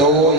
2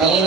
3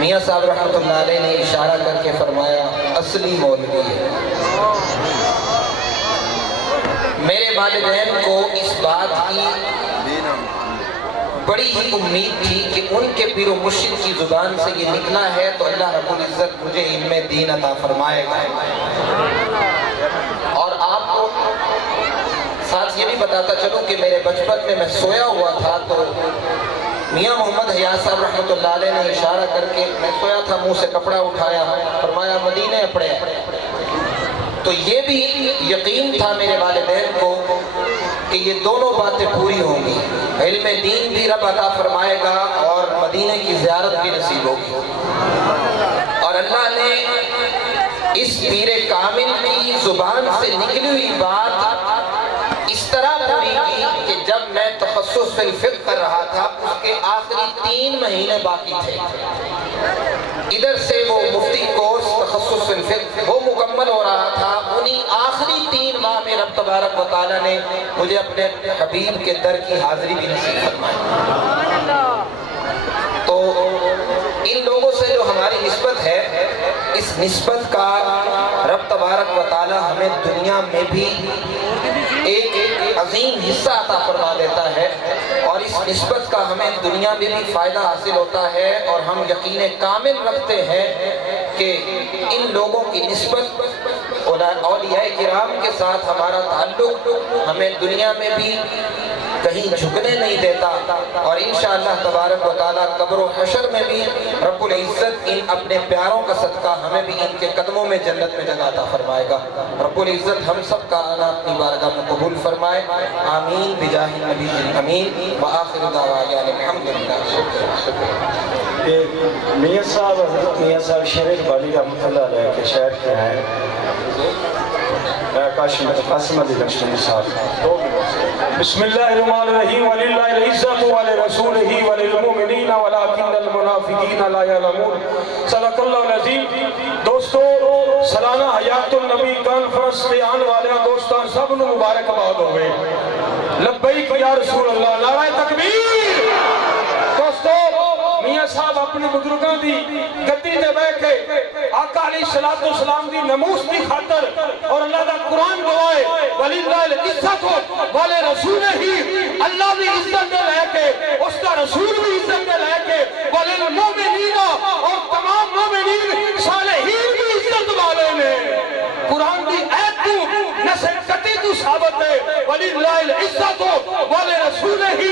میاں صاحب رحمتullah علیہ نے اشارہ کر کے فرمایا اصلی مولوی ہے۔ میرے والدین کو اس بات کی بڑی ہی امید تھی کہ ان کے پیر و مرشد کی زبان سے یہ نکلا ہے تو اللہ رب العزت مجھے علم دین عطا فرمائے گا۔ اور آپ کو ساتھ یہ بھی بتاتا چلوں کہ میرے بچپن میں سویا ہوا تھا تو میاں محمد حیات صاحب رحمتullah علیہ نے اشارہ کر کے، میں سویا تھا، منہ سے کپڑا اٹھایا، فرمایا مدینے اپڑے۔ تو یہ بھی یقین تھا میرے والدین کو کہ یہ دونوں باتیں پوری ہوں گی، علم دین بھی رب عطا فرمائے گا اور مدینے کی زیارت بھی نصیب ہوگی۔ اور اللہ نے اس پیر کامل کی زبان سے نکلی ہوئی بات اس طرح پوری کی کہ جب میں تخصص فی الفقہ کر رہا تھا اس کے آخری 3 مہینے باقی تھے، ادھر سے وہ مفتی کورس تخصص فی الفقہ وہ مکمل ہو رہا تھا، انہی آخری 3 ماہ میں رب تبارک و تعالیٰ نے مجھے اپنے حبیب کے در کی حاضری بھی نصیب فرمائی۔ تو ان لوگوں سے جو ہماری نسبت ہے، اس نسبت کا رب تبارک و تعالیٰ ہمیں دنیا میں بھی ایک عظیم حصہ عطا فرما دیتا ہے، اور اس نسبت کا ہمیں دنیا میں بھی فائدہ حاصل ہوتا ہے، اور ہم یقین کامل رکھتے ہیں کہ ان لوگوں کی نسبت اولیاء کرام کے ساتھ ہمارا تعلق ہمیں دنیا میں بھی کہیں جھکنے نہیں دیتا، اور انشاءاللہ تبارک و تعالیٰ قبر و حشر میں بھی رب العزت ان اپنے پیاروں کا صدقہ ہمیں بھی ان کے قدموں میں جنت میں جگہ عطا فرمائے گا۔ رب العزت ہم سب کا آنا اپنی بارگاہ میں قبول فرمائے، آمین بجاہ النبی الامین، وآخر دعوانا الحمدللہ۔ میاں صاحب حضرت میاں صاحب شیر اقبالی رحمتullah علیہ کے شعر کے ہیں، قاسم علی لکشمی صاحب۔ بسم اللہ الرحمن الرحیم، وَلِلَّهِ الْعِزَّةُ وَلِرَسُولِهِ وَلِلْمُؤْمِنِينَ وَلَكِنَّ الْمُنَافِقِينَ لَا يَعْلَمُونَ۔ صدق اللہ العظیم۔ دوستو، سالانہ حیات النبی کانفرنس سے آنے والے دوستان سب نو مبارکباد ہوئے۔ لبیک یا رسول اللہ، نعرہ تکبیر۔ دوستو، میاں صاحب اپنے بزرگاں دی گدی تے بیٹھ کے آقا علیہ الصلوۃ والسلام دی نموس دی خاطر، اور اللہ دا قرآن گواہ وَلِلَّهِ الْعِزَّةُ وَلِرَسُولِهِ، اللہ دی عزت دے لے کے اس کا رسول بھی عزت دے لے کے وَلِلْمُؤْمِنِينَ، اور تمام مومنین صالحین بھی عزت والے نے۔ قرآن دی ایت تو نسل کٹی تو ثابت ہے، وَلِلَّهِ الْعِزَّةُ وَلِرَسُولِهِ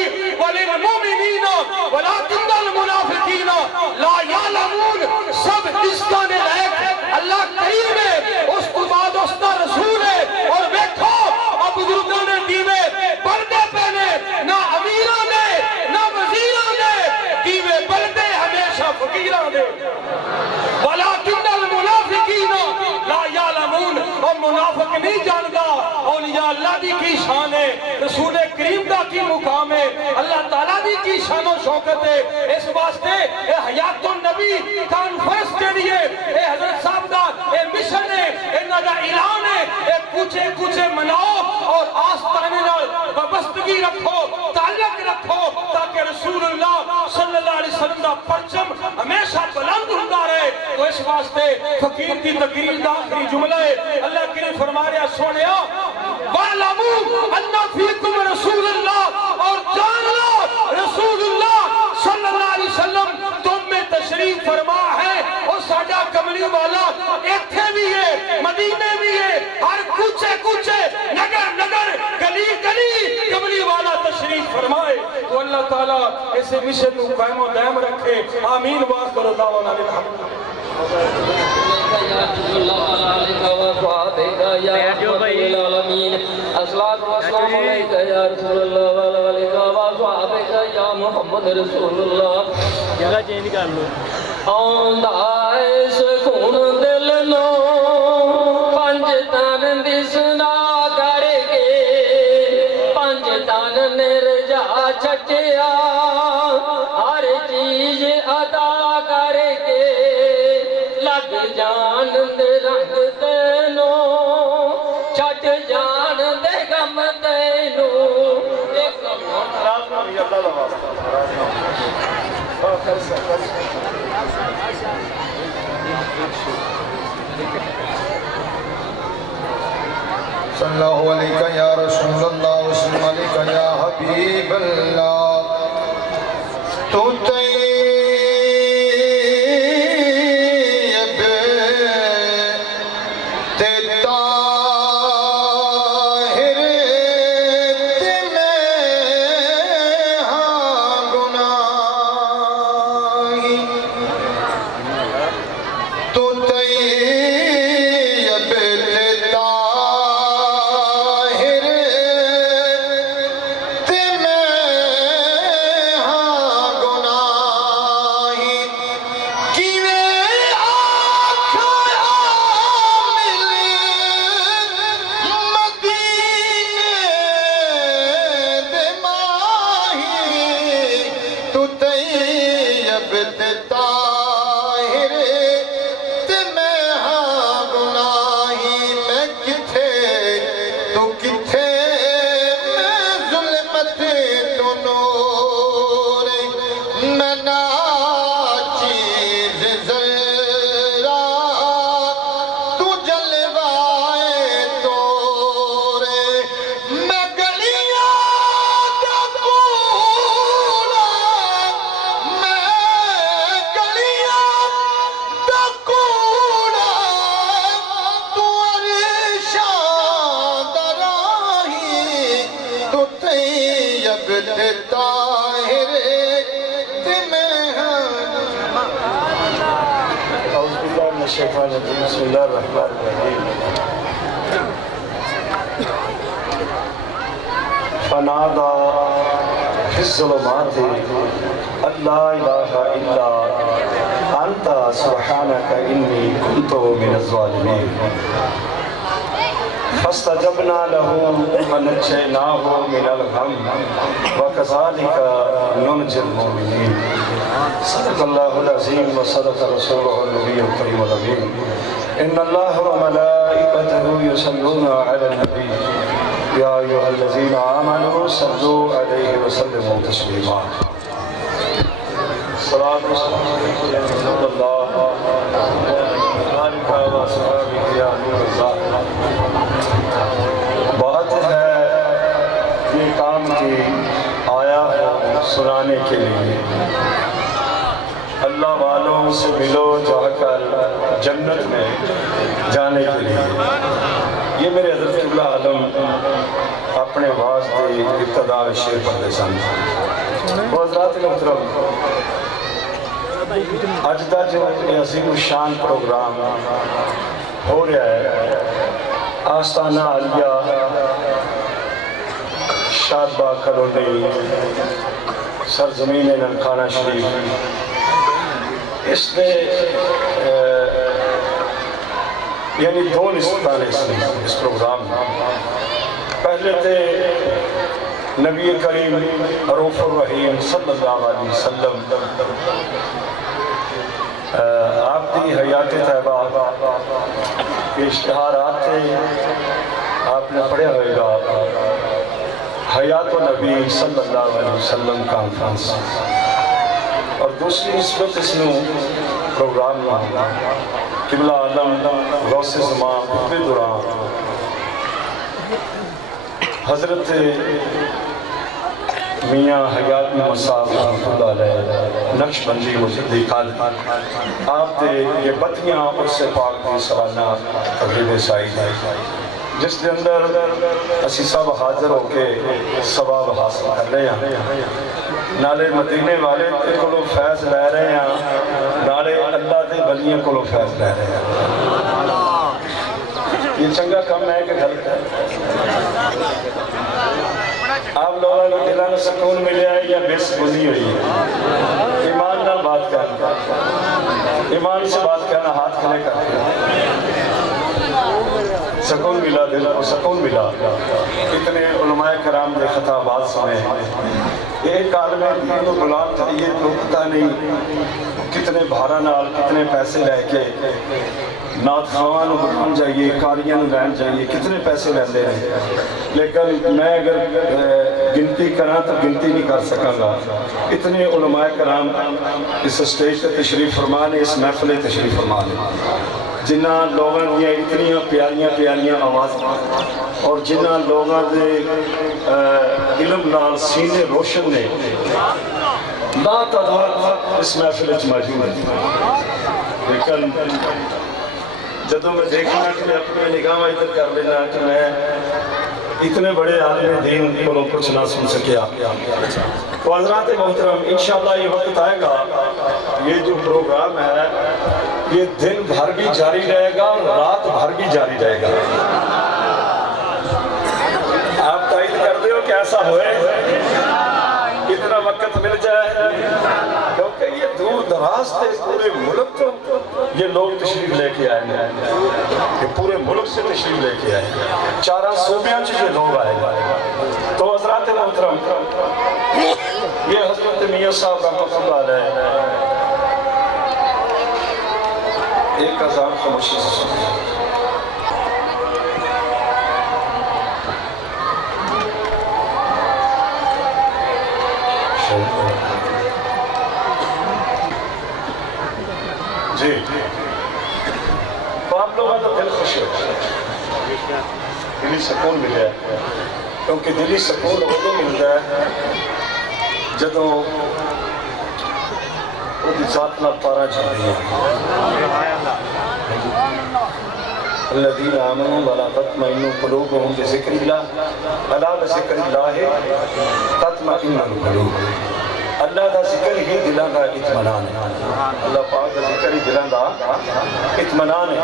وَلِلْمُؤْمِنِينَ وَلَكِنَّ الْمُنَافِقِينَ لَا يَعْلَمُونَ۔ سب عزتاں نے لائق اللہ کریم ہے، اس کو بعد اس کا رسول ہے، اور بیٹھو اب بزرگوں نے دیوے پردے پہنے، نہ امیروں نے نہ وزیروں نے، دیوے پردے ہمیشہ فقیروں نے۔ وَلَكِنَّ الْمُنَافِقِينَ لَا يَعْلَمُونَ، اور منافق نہیں جانتا اولیاء اللہ دی کی شان ہے، رسول کریم دا کی مقام ہے، اللہ تعالیٰ دی کی شان و شوکت ہے۔ اس واسطے اے حیات النبی کانفرنس کے لیے اے حضرت صاحب دا اے مشن ہے، انہاں دا اعلان ہے، اے کچھے کچھے مناؤ اور آستانے نال وابستگی رکھو، تعلق رکھو، تاکہ رسول اللہ صلی اللہ علیہ وسلم دا پرچم ہمیشہ بلند ہوتا رہے۔ تو اس واسطے فقیر کی تقریر دا آخری جملہ ہے، اللہ کریم فرما رہا سونیا وَعْلَمُوا أَنَّ فِيكُمْ رَسُولَ اللَّهِ، اور جان لو رسول اللہ صلی اللہ علیہ وسلم تم میں تشریف فرما ہے، اور ساڈا کملی والا ایتھے بھی ہے، مدینے بھی ہے، ہر کوچے کوچے نگر نگر گلی گلی کملی والا تشریف فرمائے۔ تو اللہ تعالیٰ اسے مشن کو قائم و دائم رکھے، آمین وآخر دعوانا الحمدللہ۔ الصلاۃ والسلام علیک یا رسول اللہ وعلیک وصحبہ یا محمد رسول اللہ۔ جگہ چینج کر لو۔ آندا ہے سکون دل نو پنج تن دی سنا کر کے، پنج تن نے رجا چھٹیا ہر چیز عطا کر کے، لگ جان دے رنگ تینو چھٹ جان دے غم تینو۔ صلی اللہ علیہ یا رسول اللہ وسلم علیہ یا حبیب اللہ تو طیب تے طاہر تے میں ہاں گناہی تو طیب تے طاہر تے میں ہاں گناہی کیویں آکھاں عامل مدینے دے ماہی تو طیب تے طاہر تے میں ہاں گناہی میں کتھے تو کتھے میں ظلمت تو نور میں ناچیز ذرا تو جلوائے تورے میں گلیاں دا کوڑا میں گلیاں دا کوڑا تو عرشاں دا راہی تو طیب تے طاہر تے میں ہاں اعوذ باللہ من الشیطان الرجیم بسم اللہ الرحمن الرحیم فنادى في الظلمات أن لا إله إلا أنت سبحانك إني كنت من الظالمين فاستجبنا له ونجيناه من الغم وكذلك ننجي المؤمنين صدق الله العظيم وصدق رسوله النبي الكريم الأمين إن الله وملائكته يصلون على النبي يا أيها الذين آمنوا صلوا عليه وسلموا تسليما صلاة والسلام على رسول الله وآله وصحبه يا نور الله بات ہے یہ کام کی آیا ہے سنانے کے لیے اللہ والوں سے ملو جا کر جنت میں جانے کے لیے یہ میرے حضرت قبلہ عالم اپنے واسطے ابتدا شعر پڑھتے سن حضرات محترم اج دا جو عظیم الشان پروگرام ہو رہا ہے آستانہ عالیہ شادباغ کالونی سرزمین ننکانہ شریف اس نے یعنی دو نسبتان اس پروگرام میں پہلے تھے نبی کریم رؤوف الرحیم صلی اللہ علیہ وسلم آپ کی حیات طیبہ کے اشتہارات تھے آپ نے پڑھا ہوئے گا حیات النبی صلی اللہ علیہ وسلم کانفرنس اور دوسری نسبت اس میں پروگرام میں قبلہ عالم غوث زمان قطب دوران حضرت میاں حیات محمد صاحب رحمۃ اللہ علیہ نقش بندی مجدی قادری آپ دے یہ بطیاں اس سے پاک دی سالانہ تقریب سائی ہے جس کے اندر اسی سب حاضر ہو کے ثواب حاصل کر رہے ہیں نالے مدینے والے کو فیض لے رہے ہیں نالے اللہ دے ولیوں کو فیض لے رہے ہیں یہ چنگا کام ہے کہ غلط ہے آپ لوگوں کو دلانہ سکون ملے ہے یا بے سکونی ہوئی ہے ایمان نہ بات کرنا ایمان سے بات کرنا ہاتھ کھلے کرنا سکون ملا، دل کو سکون ملا۔ اتنے علماء کرام کے خطابات سنے، ایک عالم دین کو بلان چاہیے تو پتہ نہیں کتنے بھارا نال کتنے پیسے لے کے نعت خواں بلان چاہیے، کاریاں لین چاہیے، کتنے پیسے لیندے ہیں، لیکن میں اگر گنتی کراں تو گنتی نہیں کر سکاں گا۔ اتنے علماء کرام اس اسٹیج پہ تشریف فرما نے، اس محفل تشریف فرما نے، جنہ لوگوں دیا اتنی پیاریاں پیاریاں آواز اور جنہ لوگوں دے علم نال سینے روشن نے لا تعداد اس محفل موجود ہے۔ لیکن جدوں میں دیکھنا کہ میں اپنی نگاہ ادھر کر لینا کہ میں اتنے بڑے عالم دین کو کچھ نہ سن سکیا۔ تو حضرات محترم، انشاءاللہ یہ وقت آئے گا، یہ جو پروگرام ہے یہ دن بھر بھی جاری رہے گا، رات بھر بھی جاری رہے گا۔ آپ تائید کرتے ہو کہ ایسا ہوئے، اتنا وقت مل جائے، کیونکہ یہ دور دراز سے پورے ملک یہ لوگ تشریف لے کے آئے ہیں، یہ پورے ملک سے تشریف لے کے آئے ہیں، 4 صوبیاں سے یہ لوگ آئے ہیں۔ تو حضرات محترم، یہ حضرت میاں صاحب رحمۃ اللہ علیہ ایک اذان خاموشی سے سنیں۔ جی تو آپ لوگوں کا دل خوش ہو جائے، دلی سکون ملے، کیونکہ دلی سکون ادو ملتا ہے جدوں وہ ذات نال پارا جاندی ہے۔ الذین آمنوا ولا تطمئن قلوبهم بذکر اللہ، الا بذکر اللہ تطمئن القلوب۔ اللہ دا ذکر ہی دلوں دا اطمینان ہے، اللہ پاک دا ذکر ہی دلوں دا اطمینان ہے۔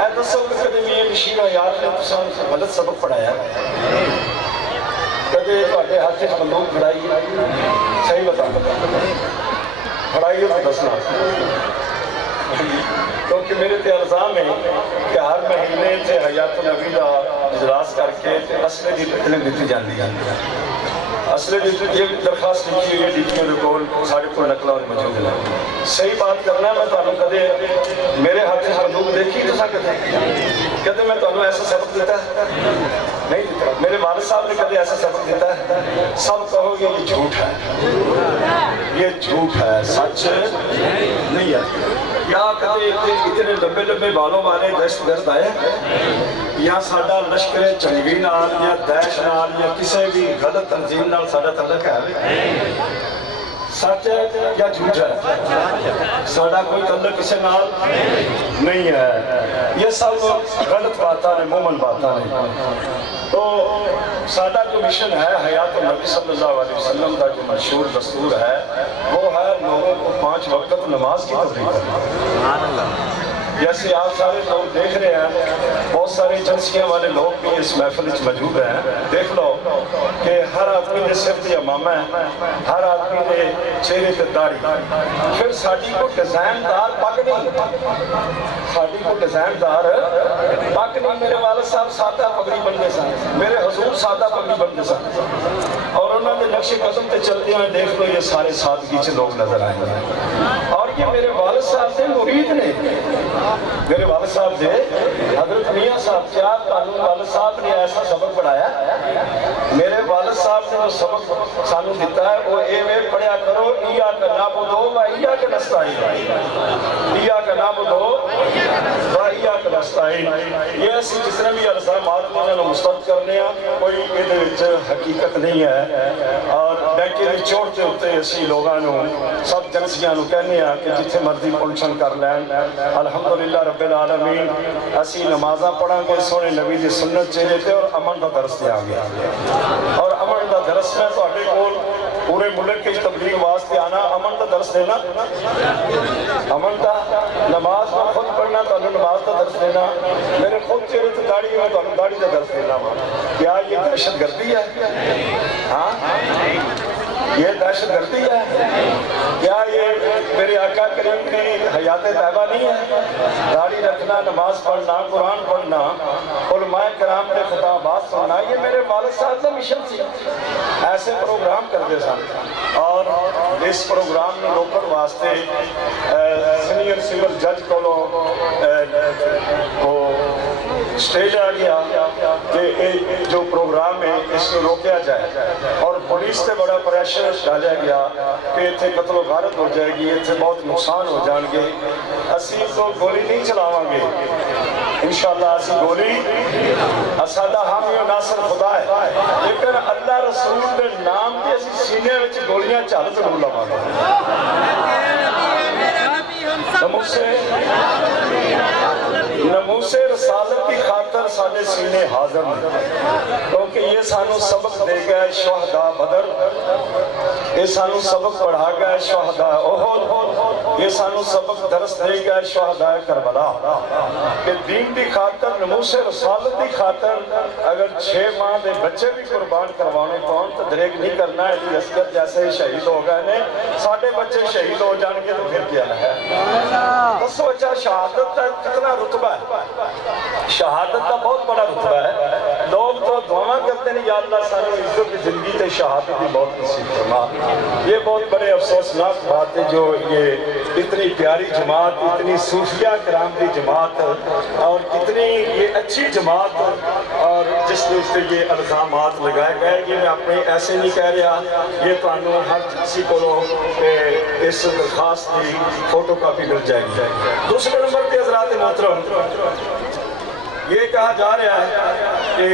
اے دسو کہ کدی میاں مشیرہ یار نے تساں غلط سبق پڑھایا، کدی تواڈے ہاتھ وچ بندوق پھڑائی، صحیح بتا پڑھائی تو دسنا، کیونکہ میرے تے الزام ہے کہ ہر مہینے تے حیات النبی دا اجلاس کر کے اسلحے دی تعلیم دیتی جاندی ہے۔ اسلحے دی یہ درخواست لکھی ہوئی ہے ڈیپیوں کے کول، سارے کو نقل اور موجود ہے۔ صحیح بات کرنا، میں تانوں کدے میرے ہاتھ بندوق دیکھی تو کدے میں تانوں ایسا سبق دیتا ہے نہیں دیتا، میرے والد صاحب نے کدے ایسا سبق دیتا ہے؟ سب کہو گے یہ جھوٹ ہے، یہ جھوٹ ہے، سچ نہیں ہے۔ یا کدے اتنے لمبے لمبے بالوں والے دہشت گرد آئے، یا ساڈا لشکر جنگی نال یا داعش نال یا کسی بھی غلط تنظیم نال ساڈا تعلق ہے؟ سچ ہے یا جھوٹ ہے؟ ساڈا کوئی تعلق کسی نال نہیں ہے، یہ سب غلط باتاں نے، مومن باتاں نے۔ تو ساڈا جو مشن ہے حیات النبی صلی اللہ علیہ وسلم کا جو مشہور دستور ہے وہ ہے لوگوں کو 5 وقت نماز کی تبلیغ کرنا۔ جیسے آپ سارے لوگ دیکھ رہے ہیں، بہت سارے ایجنسیاں والے لوگ بھی اس محفل میں موجود ہیں، دیکھ لو کہ ہر آدمی نے سر تے امامہ ہے، ہر آدمی نے چہرے تے داڑھی، پھر ساڈی کو ڈیزائن دار پگ نہیں، ساڈی کو ڈیزائن دار پگ نہیں۔ میرے والد صاحب سادہ پگڑی بنتے سن، میرے حضور سادہ پگڑی بنتے سن، اور انہوں نے نقش قدم تے چلتے ہیں، دیکھ لو یہ سارے سادگی سے لوگ نظر آئیں گے۔ اور یہ میرے والد صاحب سے مرید نے، میرے والد صاحب سے حضرت میاں صاحب، کیا تعلق والد صاحب نے ایسا سبق پڑھایا؟ میرے والد صاحب نے جو سبق سانو دیتا ہے وہ اے وے پڑھیا کرو، ایاک نعبد و ایاک نستعین، ایاک نعبد و ایاک نستعین۔ یہ اسی جتنے بھی الزامات انہوں نے مسترد کرنے ہیں، کوئی یہ حقیقت نہیں ہے، اور ڈیکے دی چوٹ کے اتنے اسی لوگوں سب جنسیاں کہنے ہیں کہ جتنے مرضی پنشن کر لین۔ الحمدللہ رب العالمین، اسی نمازاں پڑھاں گے سونے نبی دی سنت چہرے تے، اور امن دا درس دیا گیا، اور امن دا درس میں تو اڈے کول پورے ملک کے تبلیغ واسطے آنا، امن دا درس دینا، امن دا نماز میں خود پڑھنا، تو نماز دا درس دینا، میرے خود چہرے تے داڑھی میں تو داڑھی دا درس دینا۔ کیا یہ دہشت گردی ہے؟ ہاں یہ دہشت گردی ہے؟ کیا یہ میرے آقا کریم علم کی حیات طیبہ نہیں ہے؟ داڑھی رکھنا، نماز پڑھنا، قرآن پڑھنا، علماء کرام کے خطابات سننا، یہ میرے والد صاحب کا مشن سی. ایسے پروگرام کرتے سن. اور اس پروگرام میں روکن واسطے سینئر سول جج کو سٹیج آ گیا کہ جو پروگرام ہے اس کو روکیا جائے. اور پولیس سے بڑا پریشر ڈالا گیا کہ اتنے قتل و غارت ہو جائے گی، اتنے بہت نقصان ہو جان گے. اسی تو گولی نہیں چلاواں گے انشاءاللہ. اسی گولی ساڈا حامی و ناصر خدا ہے، لیکن اللہ رسول کے نام کے اسی سینے وچ گولیاں چل ضرور لواں گے. نموس رسالت کی خاطر سارے سینے حاضر ہیں، کیونکہ یہ سانو سبق دے گئے شہداء بدر، یہ سانو سبق پڑھا گئے شہداء احد، یہ سانو سبق درس دے گئے شہداء کربلا کہ دین کی خاطر، نموس رسالت کی خاطر اگر 6 ماہ دے بچے بھی قربان کروانے پاؤں تو دریگ نہیں کرنا ہے. علی اصغر جیسے شہید ہو گئے نے، ساڑھے بچے شہید ہو جان کے تو پھر کیا ہے؟ بس وجہ شہادت کا کتنا رتبہ ہے. شہادت کا بہت بڑا رتبہ ہے. لوگ تو دعا کرتے ہیں یا اللہ سانو عزت کی زندگی تے شہادت کی بہت نصیب فرما. یہ بہت بڑے افسوسناک بات ہے جو یہ اتنی پیاری جماعت، اتنی صوفیہ کرام کی جماعت اور کتنی یہ اچھی جماعت، اور جس نے اس سے یہ الزامات لگائے گئے. یہ میں اپنے ایسے نہیں کہہ رہا، یہ تو ہر کسی کو اس درخواست کی فوٹو کاپی مل جائے گی. دوسرے نمبر پہ حضرات محترم یہ کہا جا رہا ہے کہ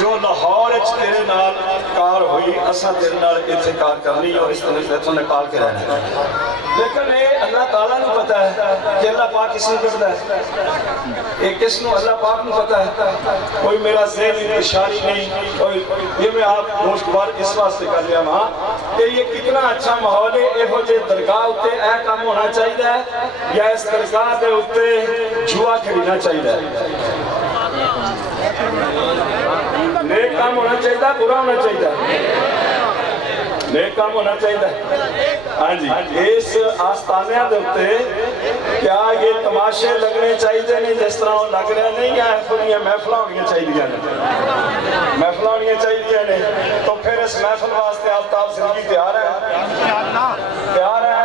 جو لاہور تیرے نال کار ہوئی اساں تیرے نال اتنے کار کرنی اور اس طرح سے نے کار کے رہنا ہے. لیکن یہ اللہ تعالیٰ نہیں پتا ہے کہ اللہ پاک کس نے کرتا ہے، یہ کس نے اللہ پاک نہیں پتا ہے. کوئی میرا ذہن اشاری نہیں. یہ میں آپ دوست بار اس واسطے کر لیا ہاں کہ یہ کتنا اچھا ماحول ہے. یہ جو درگاہ ہوتے اے کام ہونا چاہیے یا اس درگاہ دے ہوتے جوا کھیلنا چاہیے؟ نیک کام ہونا چاہیے، برا ہونا چاہیے؟ نیک کام ہونا چاہیے. ہاں جی، اس آستانے ہوتے کیا یہ تماشے لگنے چاہیے نہیں جس طرح وہ لگ رہے نہیں ہیں؟ پوری محفل ہونی چاہیے، محفل ہونی چاہیے نے. تو پھر اس محفل واسطے آفتاب زندگی تیار ہے؟ تیار ہے؟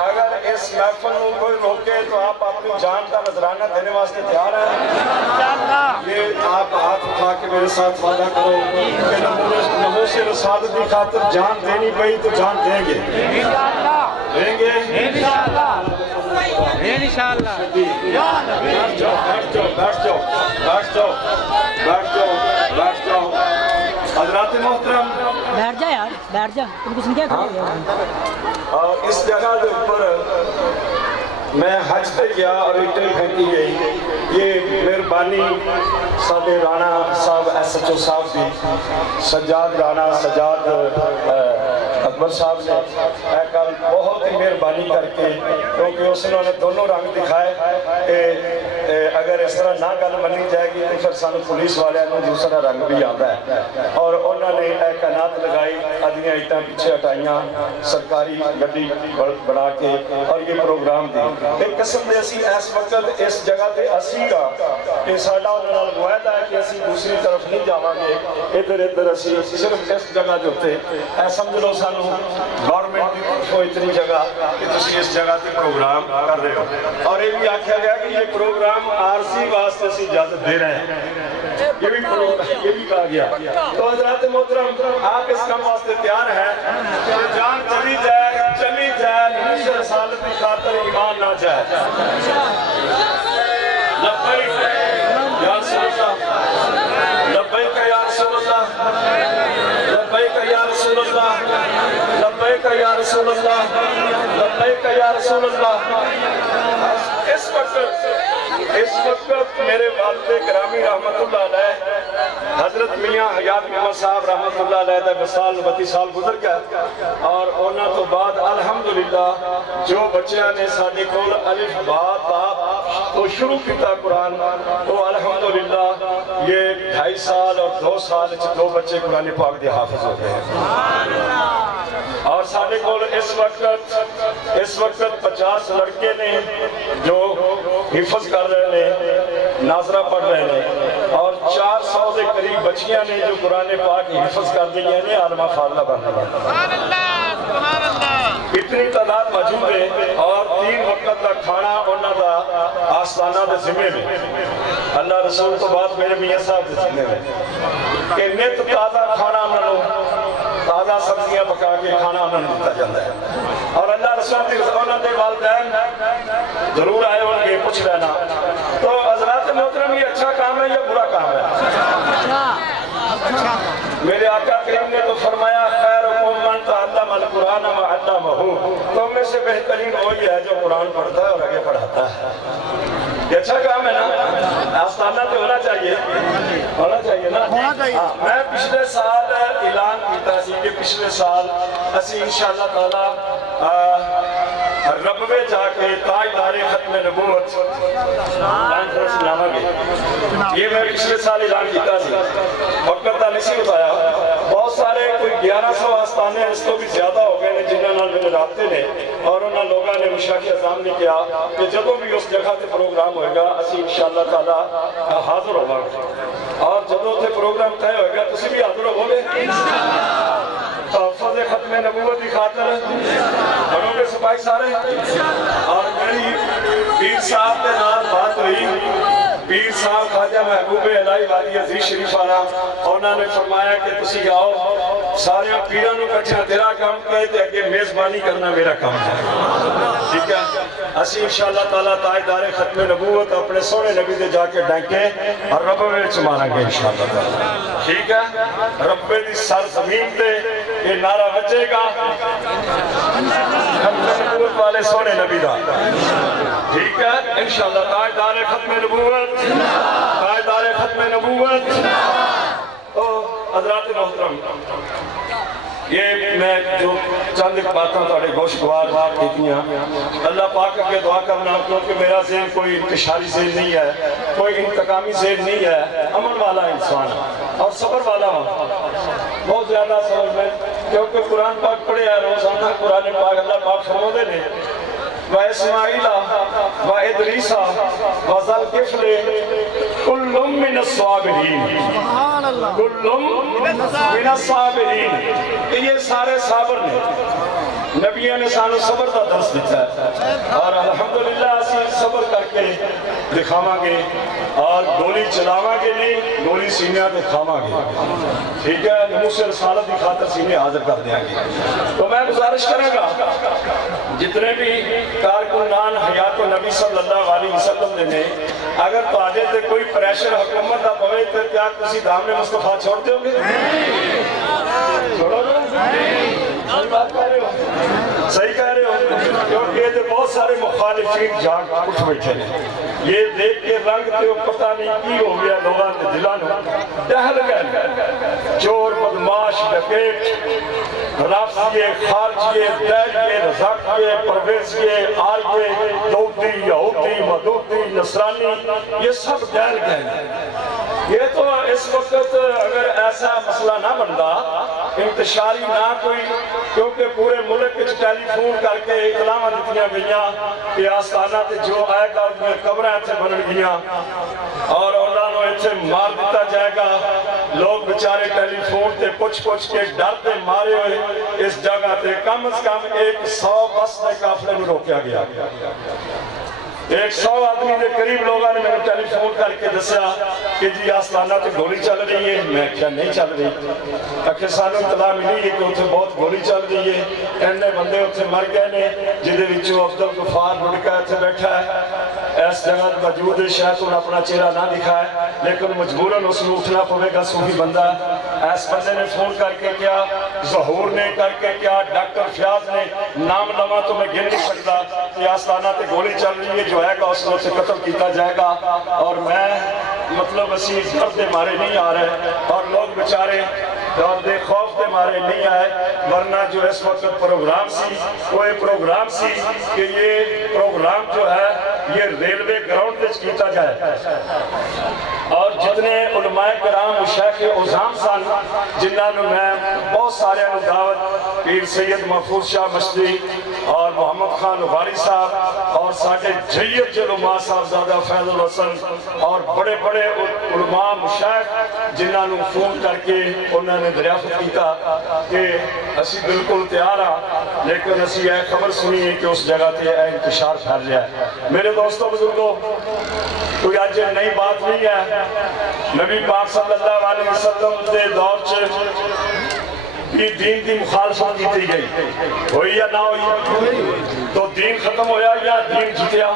اگر اس محفل کو کوئی روکے تو آپ اپنی جان کا نذرانہ دینے واسطے تیار ہیں؟ یہ آپ ہاتھ اٹھا کے میرے ساتھ وعدہ کرو کہ نموس رسالت کی خاطر جان دینی پئی تو جان دیں گے. دیں گے انشاءاللہ. بیٹھ جاؤ بیٹھ جاؤ بیٹھ جاؤ بیٹھ جاؤ بیٹھ جاؤ بیٹھ جاؤ. حضرات محترم بیٹھ جا یار، بیٹھ جا، تم کس نے کیا کر دیا؟ اور اس جگہ کے اوپر میں حج پہ گیا اور اینٹیں پھینکی گئی. یہ مہربانی سادے رانا صاحب ایس ایچ او صاحب بھی، سجاد رانا سجاد اکبر صاحب نے کل بہت ہی مہربانی کر کے، کیونکہ اس انہوں نے دونوں رنگ دکھائے کہ اگر اس طرح نہ گل منی جائے گی تو پھر سانو پولیس والے نے دوسرا رنگ بھی آتا ہے. اور انہوں نے اعانات لگائی، ادھیاں اینٹاں پیچھے ہٹائیاں، سرکاری گڈی بنا کے اور یہ پروگرام دی. ایک قسم دے اسی اس وقت اس جگہ تے اسی گا کہ ساڈا انہاں نال معاہدہ ہے کہ اسی دوسری طرف نہیں جاواں گے. ادھر اسی صرف اس جگہ دے اوتے اے سمجھ لو سانو گورنمنٹ دی طرفوں اتنی جگہ کہ تسی اس جگہ تے پروگرام کر رہے ہو. اور یہ بھی آکھیا گیا کہ یہ پروگرام عارضی واسطے اسی اجازت دے رہے ہیں. یہ بھی کہا گیا. تو حضرات محترم آپ اس کام واسطے تیار ہیں کہ جان چلی جائے نموس رسالت کی خاطر ایمان نہ جائے. لبیک یا رسول اللہ، لبیک یا رسول اللہ، لبیک یا رسول اللہ، لبیک یا رسول اللہ، لبیک یا رسول اللہ. اس وقت میرے والد گرامی رحمت اللہ علیہ حضرت میاں حیات محمد صاحب رحمت اللہ علیہ دا وصال 32 سال گزر گیا. اور انہاں تو بعد الحمدللہ جو بچیاں نے ساڈے کول الف با تا تو شروع کیتا قرآن، تو الحمدللہ یہ 2.5 سال اور 2 سال 2 بچے قرآن پاک دے حافظ ہو گئے ہیں. اور سارے کو اس وقت 50 لڑکے نے جو حفظ کر رہے ہیں، ناظرہ پڑھ رہے ہیں، اور 400 کے قریب بچیاں نے جو قرآن پاک حفظ کر دی ہیں، عالمہ فاضلہ بن رہی ہیں۔ اتنی تعداد موجود ہے، اور 3 وقت کا کھانا انہوں کا آستانہ دے ذمے میں، اللہ رسول تو بعد میرے میاں صاحب دے ذمے میں، کہ نت تازہ کھانا انہوں تازہ سبزیاں پکا کے کھانا انہوں نے دیتا جاتا ہے۔ اور اللہ رسول انہوں نے والدین ضرور آئے ان کے پوچھ لینا۔ تو حضرات محترم، یہ اچھا کام ہے یا برا کام ہے؟ میرے آقا کریم نے تو فرمایا خیرکم من تعلم القرآن وعلمہ، تو میں سے بہترین وہی ہے جو قرآن پڑھتا ہے اور آگے پڑھاتا ہے۔ یہ اچھا کام ہے نا، آستانہ تو ہونا چاہیے نا۔ میں پچھلے سال اعلان کیتا سی کہ پچھلے سال اسی انشاءاللہ تعالی ربوے جا کے تاجدار ختم نبوت سناواں گے۔ یہ میں پچھلے سال اعلان کیتا سی، وقت کا نہیں سی بتایا۔ بہت سارے کوئی 1100 آستانے اس کو بھی زیادہ ہو گئے جنہوں نے میرے رابطے نے، اور انہوں لوگوں نے مشاہد اعظام نے کیا کہ جدوں بھی اس جگہ تے پروگرام ہوئے گا اسی انشاءاللہ تعالی حاضر ہوگا، اور جدوں تے پروگرام طے ہوئے گا تسی بھی حاضر ہو گے تحفظ ختم نبوت کی خاطر بنو گے سپاہی سارے۔ اور میری پیر صاحب کے نام بات ہوئی، پیر صاحب خواجہ محبوب الہی والی عزیز شریف والا، انہوں نے فرمایا کہ تسی آؤ سارے پیروں نے کٹھا تیرا کام کرے تے اگے میزبانی کرنا میرا کام ہے، ٹھیک ہے؟ اسی انشاءاللہ تعالیٰ تاجدار ختم نبوت اپنے سونے نبی دے جا کے ڈانکے اور ربے وچ ماریں گے انشاءاللہ تعالیٰ، ٹھیک ہے؟ ربے دی سر زمین تے یہ نعرہ بچے گا ختم نبوت والے سونے نبی دا، ٹھیک ہے؟ انشاءاللہ تاجدار ختم نبوت، تاجدار ختم نبوت۔ تو حضرات محترم، یہ میں جو چند باتاں تھوڑے گوشگوار کیتیاں، اللہ پاک کے دعا کرنا، کیونکہ میرا ذہن کوئی انتشاری ذہن نہیں ہے، کوئی انتقامی ذہن نہیں ہے، امن والا انسان اور صبر والا ہوں، بہت زیادہ صبر میں، کیونکہ قرآن پاک پڑھے ہیں روزانہ قرآن پاک اللہ پاک فرماتے نے وَإِسْمَاعِيلَ وَإِدْرِيسَ وَذَا الْكِفْلِ كُلٌّ مِّنَ الصَّابِرِينَ، كُلٌّ مِّنَ الصَّابِرِينَ، یہ سارے صابر نے، نبیوں نے سانو صبر کا درس دیتا ہے، اور الحمدللہ اسی صبر کر کے دکھاواں گے، اور گولی چلاواں گے نہیں، گولی سینہ تے کھاواں گے، ٹھیک ہے؟ نموس رسالت کی خاطر سینے حاضر کر دیں گے۔ تو میں گزارش کروں گا جتنے بھی کارکنان حیات نبی صلی اللہ علیہ وسلم نے، اگر تواڈے تے کوئی پریشر حکومت دا پوے تے کیا تسی دامن مصطفیٰ چھوڑ دیو گے؟ چھوڑو گے؟ صحیح بات کہہ رہے ہو، صحیح کہہ رہے ہو، کیونکہ یہ بہت سارے مخالفین جاگ اٹھ بیٹھے ہیں، یہ دیکھ کے رنگ تے پتہ نہیں کی ہو گیا لوگاں دے دلاں نوں دہل گئے، چور بدماش ڈکیٹ رافضیے خارجیے دیجیے رضاکیے پرویزیے آریے دودی یہودی مدودی نصرانی، یہ سب ڈہل گئے۔ یہ تو اس وقت اگر ایسا مسئلہ نہ بنتا، انتشاری نہ کوئی، کیونکہ پورے ملک ٹیلی فون کر کے اطلاعات دیتیاں گئیاں کہ آستانہ تے جو آئے گا قبریں اتھے بن گئیاں اور انہوں نے اتھے مار دیتا جائے گا، لوگ بچارے ٹیلی فون تے پوچھ کے ڈر تے مارے ہوئے اس جگہ تے کم از کم 100 بس دے قافلے میں روکیا گیا، 100 آدمی کے قریب لوگوں نے میرے ٹیلی فون کر کے دسیا کہ جی آستانہ تے گولی چل رہی ہے، میں کیا نہیں چل رہی، آخر سانو اطلاع ملی ہے کہ اتنے بہت گولی چل رہی ہے، اینے بندے اتنے مر گئے نے، جہدے وچوں عبدالغفار لڑکا اتنے بیٹھا ہے، اس جگہ موجود ہے، شاید انہیں اپنا چہرہ نہ دکھائے لیکن مجبوراً اس میں اٹھنا پڑے گا، صوفی بندہ اس بندے نے فون کر کے کیا، ظہور نے کر کے کیا، ڈاکٹر فیاض نے، نام لواں تو میں گن نہیں سکتا کہ آستانہ تے گولی چل رہی ہے، جو ہے گا اس میں سے قتل کیتا جائے گا، اور میں مطلب اسی درد دے مارے نہیں آ رہے اور لوگ بچارے اور دے خوف دے مارے نہیں آئے، ورنہ جو اس وقت پروگرام سی وہ یہ پروگرام سی کہ یہ پروگرام جو ہے یہ ریلوے گراؤنڈ میں کیتا جائے اور جتنے علماء کرام شیخ عظام سن جنہوں نے میں بہت سارے دعوت پیر سید محفوظ شاہ مشتی اور محمد خان غاری صاحب اور ساڑھے جید علماء صاحب زادہ فیض الحسن اور بڑے بڑے علماء مشایخ جنہوں نے فون کر کے انہوں نے دریافت کیتا کہ اسی بالکل تیار ہاں لیکن اسی اے خبر سنی ہے کہ اس جگہ تے اے انتشار پھیل رہا ہے۔ میرے دوستوں بزرگوں کوئی آج نئی بات نہیں ہے، نبی پاک صلی اللہ علیہ وسلم دے دور چے بھی دین کی مخالفت کی گئی ہوئی یا نہ ہوئی؟ تو دین ختم ہویا یا دین جتیا؟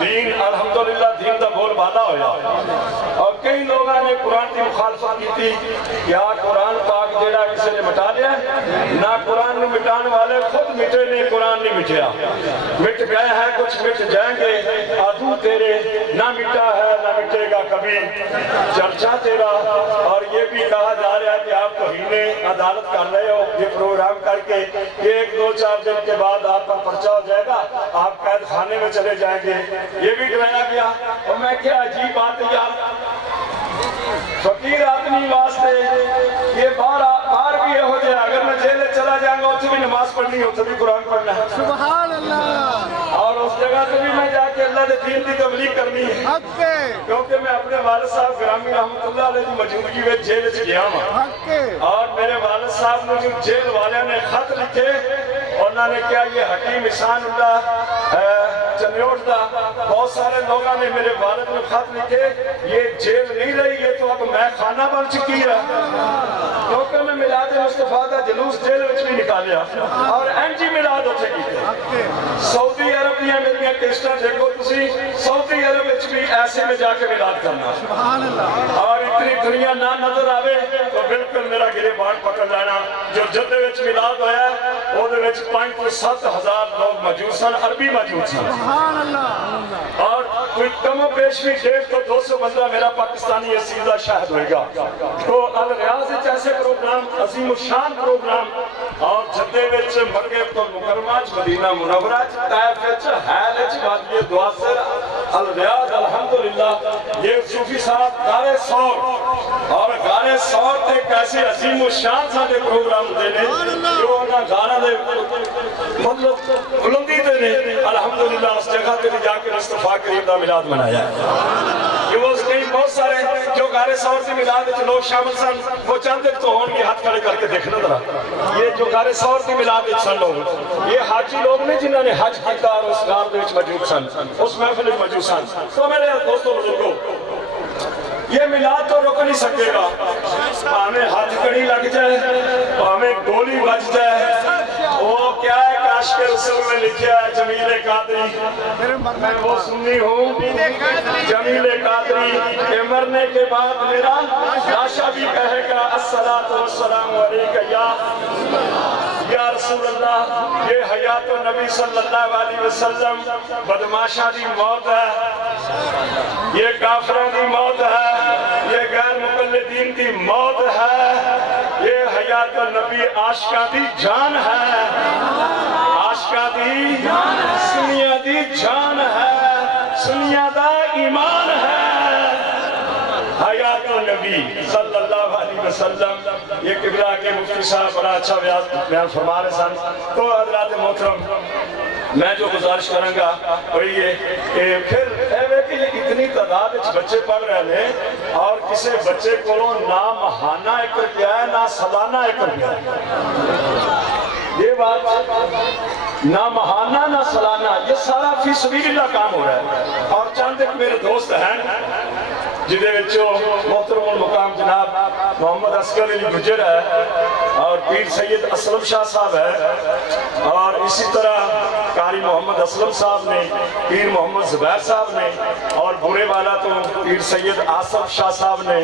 دین الحمدللہ دین دا بول بالا ہویا اور کئی لوگوں نے قرآن کی مخالفت کی تھی یا قرآن پاک جیڑا کسی نے مٹا لیا نہ قرآن نے مٹانے والے خود مٹے نے قرآن نہیں مٹیا مٹ گئے ہیں کچھ مٹ جائیں گے آدھو تیرے نہ مٹا ہے نہ مٹے گا کبھی چرچا تیرا اور یہ بھی کہا جا رہا ہے کہ آپ توہین عدالت کر رہے ہو یہ پروگرام کر کے 1-2-4 دن کے بعد آپ کا پرچہ ہو جائے گا آپ قید خانے میں چلے جائیں گے یہ بھی ڈرایا گیا اور میں کیا عجیب بات ہے یار فقیر آدمی واسطے یہ باہر بھی ہو جائے اگر میں جیل چلا جائیں گا اتنے بھی نماز پڑھنی ہو تو بھی قرآن پڑھنا ہے سبحان اللہ اور اس جگہ سے بھی میں جا کے اللہ نے دین کی تبلیغ کرنی ہے کیونکہ میں اپنے والد صاحب گرامی رحمت اللہ علیہ کی موجودگی میں جیل چ گیا ہوں اور میرے والد صاحب نے جو جیل والے نے خط لکھے انہوں نے کیا یہ حکیم احسان اللہ چنیوٹ دا بہت سارے لوگوں نے میرے والد میں خط لکھے یہ جیل نہیں رہی ہے تو اب میں خانہ بن چکی ہے کیونکہ میں میلاد مصطفیٰ دا جلوس جیل وچ بھی نکالیا اور جی میلاد ہوتے کیتے سعودی عرب دیا میری کیسٹا دیکھو تسی سعودی عرب وچ بھی ایسے میں جا کے میلاد کرنا اور اتنی دنیا نہ نظر آوے تو بالکل میرا گرے بانٹ پکڑ لینا جو جدے وچ میلاد ہویا ہے وہ دے وچ 5-7 ہزار لوگ موجود سن عربی موجود سن اور کوئی کم و بیش بھی 150-200 بندہ میرا پاکستانی عزیزہ شاہد ہوئے گا تو الریاض ایسے پروگرام عظیم الشان پروگرام اور جدے وچ مکے تو مکرمہ مدینہ منورہ طائف وچ حال وچ وادی دواسر الریاض الحمدللہ یہ صوفی صاحب گارے سور اور گارے سور تے کیسے عظیم الشان سارے پروگرام دینے جو انہاں گارہ دے مطلب بلندی دینے الحمدللہ اس جگہ تے جا کے مصطفیٰ کریم دا میلاد منایا ہے یہ وہ کئی بہت سارے جو گارے سور سے میلاد وچ لوگ شامل سن وہ چند ایک تو ہون کے ہاتھ کھڑے کر کے دیکھنا ذرا یہ جو گارے سور سے میلاد وچ سن لوگ یہ حاجی لوگ نے جنہوں نے حج کیتا اور اس گار دے وچ موجود سن اس محفل وچ موجود سن تو میرے دوستوں بزرگوں یہ میلاد تو رک نہیں سکے گا ہمیں ہاتھ کڑی لگ جائے ہمیں گولی بج جائے وہ کیا ہے کاش کے رسول میں لکھیا ہے جمیل قادری میں وہ سنی ہوں جمیل قادری کہ مرنے کے بعد میرا لاشا بھی کہے گا الصلاۃ والسلام علیکہ یا رسول اللہ یہ حیات النبی صلی اللہ علیہ وسلم بدماشا دی موت ہے یہ کافروں دی موت ہے یہ غیر مقلدین کی موت ہے یہ حیات النبی عاشقاں دی جان ہے عاشقاں دی سنیاں دی جان ہے سنیاں دا ایمان ہے حیات النبی صلی اللہ علیہ وسلم یہ قبلہ کے مفتی صاحب بڑا اچھا بیان فرما رہے سن تو حضرات محترم میں جو گزارش کروں گا وہی ہے کہ پھر کہ اتنی تعداد بچے پڑھ رہے ہیں اور کسی بچے کو نہ ماہانہ ایک روپیہ ہے نہ سالانہ ایک روپیہ ہے یہ بات نہ ماہانہ نہ سالانہ یہ سارا فی سبیل اللہ کام ہو رہا ہے اور چند ایک میرے دوست ہیں جنہیں وچوں محترم المقام جناب محمد اصغر علی گجر ہے اور پیر سید اسلم شاہ صاحب ہے اور اسی طرح قاری محمد اسلم صاحب نے پیر محمد زبیر صاحب نے اور برے والا تو پیر سید آصف شاہ صاحب نے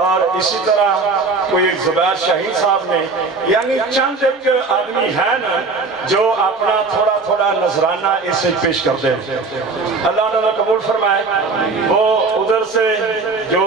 اور اسی طرح کوئی زبیر شاہین صاحب نے یعنی چند ایک آدمی ہیں نا جو اپنا تھوڑا تھوڑا نذرانہ اسے پیش کرتے ہیں اللہ نے قبول فرمائے وہ ادھر سے جو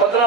15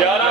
11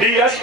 DSP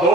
2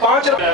5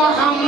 Muhammad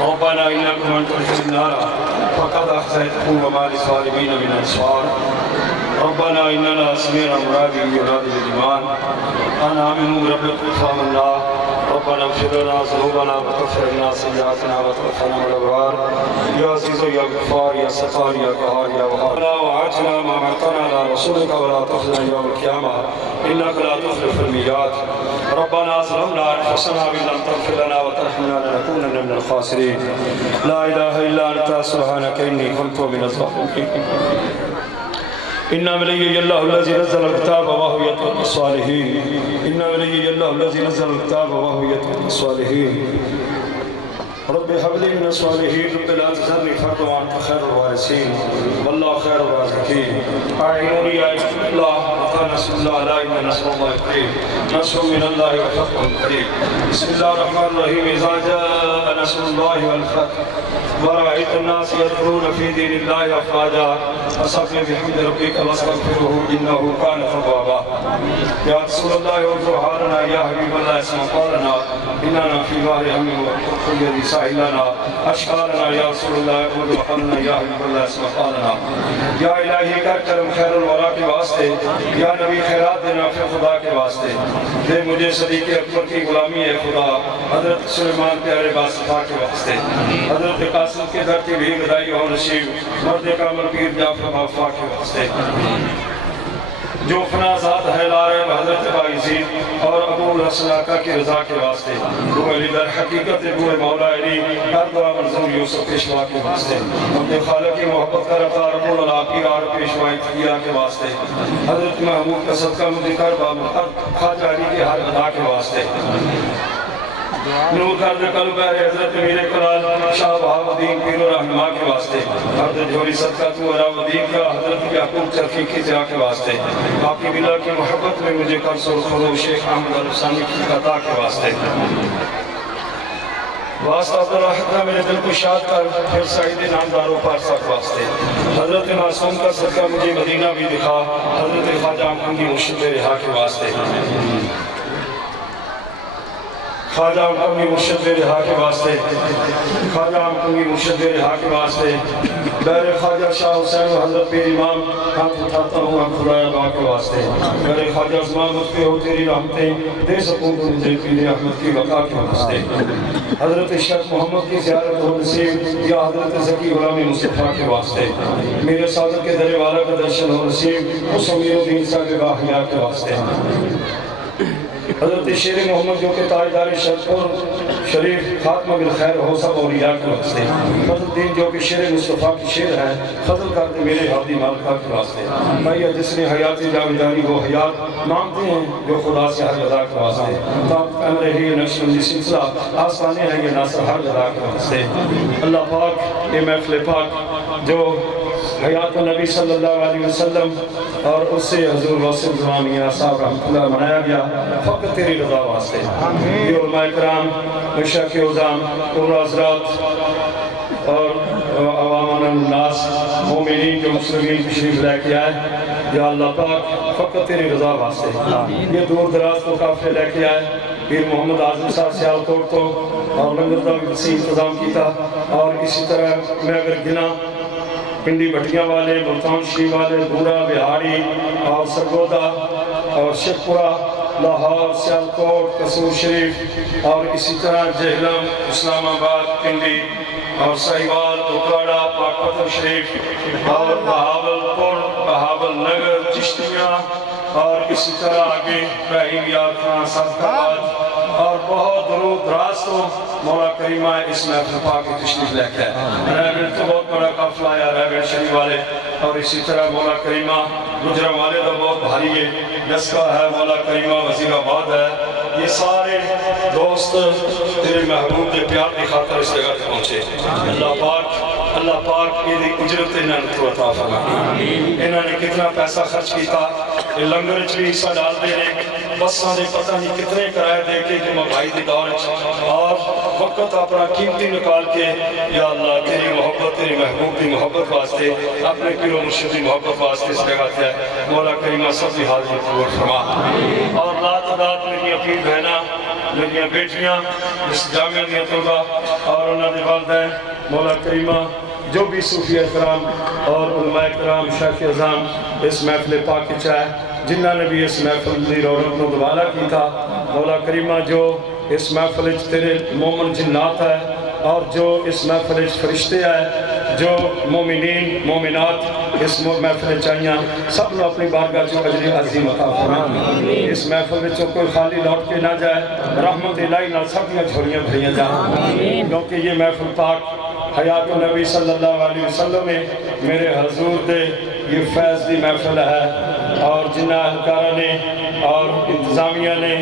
ربنا إنكم من تدخلوا النار فقد أخزيته وما للظالمين من أنصار ربنا إننا سمعنا مناديا ينادي بالإيمان أن آمنوا بربكم فآمنا ربنا اغفر لنا ذنوبنا وكفر عنا سيئاتنا وتوفنا مع الأبرار يا عزيز يا غفار يا ستار يا قهار يا وهاب وآتنا ما وعدتنا على رسولك ولا تخزنا يوم القيامة إنك لا تخلف الميعاد ربنا ظلمنا أنفسنا وإن لم تغفر لنا وترحمنا لنكونن من الخاسرين لا إله إلا أنت سبحانك إني كنت من الظالمين إن ولي الله الذي نزل الكتاب وهو يتوفى الصالحين إن ولي الله الذي نزل الكتاب وهو يتوفى الصالحين رب هب لي من الصالحين رب لا تذرني فردا وأنت خير الوارثين والله خير الرازقين أعينوني يا الله وقال نسأل الله لا إن نصر الله قريب نصر من الله وفتح قريب بسم الله الرحمن الرحيم إذا جاء نصر الله والفتح ورأيت الناس يدخلون في دين الله أفواجا فسبح بحمد ربك واستغفره إنه كان توابا يا رسول الله ارجو حالنا يا حبيب الله اسمع قولنا إننا في بحر هم وكل ذي ساحلنا أشكالنا يا رسول الله ارجو حالنا يا حبيب الله اسمع قولنا یا الہی کر کرم خیر الورا کے واسطے یا نبی خیرات دینا پھر خدا کے واسطے دے مجھے صدیق اکبر کی غلامی ہے خدا حضرت سلیمان پیارے باصفا کے واسطے حضرت قاسم کے در کی بھی گدائی ہو نصیب مرد کامل پیر جعفر وفا کے واسطے جو فنا ذات ہے لارے حضرت باعزید اور ابو الحسن آقا کی رضا کے واسطے وہ علی در حقیقت وہ مولا علی ہر دعا منظور یوسف پیشوا کے واسطے اپنے خالق کی محبت کا رفع رب العلا کی آر پیشوائی تقیہ کے واسطے حضرت محمود کا صدقہ مذکر بابر خواجہ علی کے ہر ادا کے واسطے نور کرد قلب ہے حضرت میر قرآن شاہ بہاو الدین پیر و رہنما کے واسطے حضرت جوری صدقہ تو عراو الدین کا حضرت یعقوب چرخی کی ضیاء کے واسطے باقی بلا کی محبت میں مجھے قرص و خلو شیخ احمد الرسانی کی عطا کے واسطے واسطہ عبدالرحمہ میرے دل کو شاد کر پھر سعید نامداروں پارسا کے واسطے حضرت معصوم کا صدقہ مجھے مدینہ بھی دکھا حضرت خواجہ محمدی مرشد رہا کے واسطے خواجہ مقامی مرشد رہا کے واسطے خواجہ مقامی مرشد رہا کے واسطے بیر خواجہ شاہ حسین و حضرت پیر امام ہاتھ اٹھاتا ہوں ہم خدای با کے واسطے بیر خواجہ عثمان مجھ پہ ہو تیری رحمتیں دے سکوں تو مجھے پیلے احمد کی وقا کے واسطے حضرت شیخ محمد کی زیارت ہو نصیب یا حضرت زکی غلامی مصطفیٰ کے واسطے میرے صادق کے درے والا کا درشن ہو نصیب اس امیر و دین صاحب باحیاء کے واسطے حضرت شیر محمد جو کہ تاجدار شرپور شریف خاتمہ بالخیر ہو سب اولیاء کے واسطے فضل دین جو کہ شیر مصطفیٰ کی شیر ہے فضل کرتے میرے حادی مالکہ کے واسطے بھائی جس نے حیاتی جاویدانی وہ حیات مانگتے ہیں جو خدا سے ہر جزا کے واسطے تاب امر ہی نقشبندی سلسلہ آسانے ہیں یہ ناصر ہر جزا کے واسطے اللہ پاک یہ محفل پاک جو حیات النبی صلی اللہ علیہ وسلم اور اس سے حضور واسم زمانیہ صاحب رحمت اللہ منایا گیا فقط تیری رضا واسطے یہ علماء کرام مشاق عظام عمر حضرات اور عوامان الناس مومنین جو مسلمین تشریف لے کے آئے یا اللہ پاک فقط تیری رضا واسطے یہ دور دراز کو قافلے لے کے آئے پیر محمد اعظم صاحب سیالکوٹ تو اور لنگر کا بھی وسیع انتظام کیتا اور اسی طرح میں اگر گنا پنڈی بھٹیاں والے ملتان شریف والے بورا بہاڑی اور سرگودا اور شیخپورہ لاہور سیالکوٹ قصور شریف اور اسی طرح جہلم اسلام آباد پنڈی اور سہیوال اکاڑا پاکپتن شریف اور بہاولپور بہاول نگر چشتیاں اور اسی طرح آگے ابراہیم یار خان صدقات اور بہت درود دراز تو مولا کریمہ اس محفل پاک کی تشریف لے کے ریبل تو بہت بڑا قافلہ آیا ریبل شریف والے اور اسی طرح مولا کریمہ گجرہ والے تو بہت بھاری ہے جسکا ہے مولا کریمہ وزیر آباد ہے یہ سارے دوست تیرے محبوب کے پیار کی خاطر اس جگہ تک پہنچے اللہ پاک یہ اجرت انہوں نے عطا فرمائی انہوں نے کتنا پیسہ خرچ کیتا یہ لنگر بھی حصہ ڈال دے رہے بساں دے پتہ نہیں کتنے کرائے دے کے کہ مہنگائی دے دور اور وقت اپنا قیمتی نکال کے یا اللہ تیری محبت تیری محبوب کی محبت واسطے اپنے پیرو مرشد کی محبت واسطے اس جگہ تے مولا کریمہ سب کی حاضری قبول فرما اور لا تعداد میری اپنی بہناں میری بیٹیاں اس جامعہ دیا طلبہ اور انہوں نے والدین مولا کریمہ جو بھی صوفیہ کرام اور علماء کرام شیخ اعظام اس محفل پاک کی چاہے جنہوں نے بھی اس محفل دی رونق کو دوبارہ کی تھا مولا کریمہ جو اس محفل تیرے مومن جنات ہے اور جو اس محفل فرشتے ہے جو مومنین مومنات اس محفل چاہیاں سب لوگ اپنی بارگاہ جو اجر عظیم عطا فرمائیں اس محفل میں کوئی خالی لوٹ کے نہ جائے رحمت الہی نہ سب کی جھولیاں بھریاں جائیں کیونکہ یہ محفل پاک حیات النبی صلی اللہ علیہ وسلم میں میرے حضور دے یہ فیض دی محفل ہے اور جنہ اہلکارہ نے اور انتظامیہ نے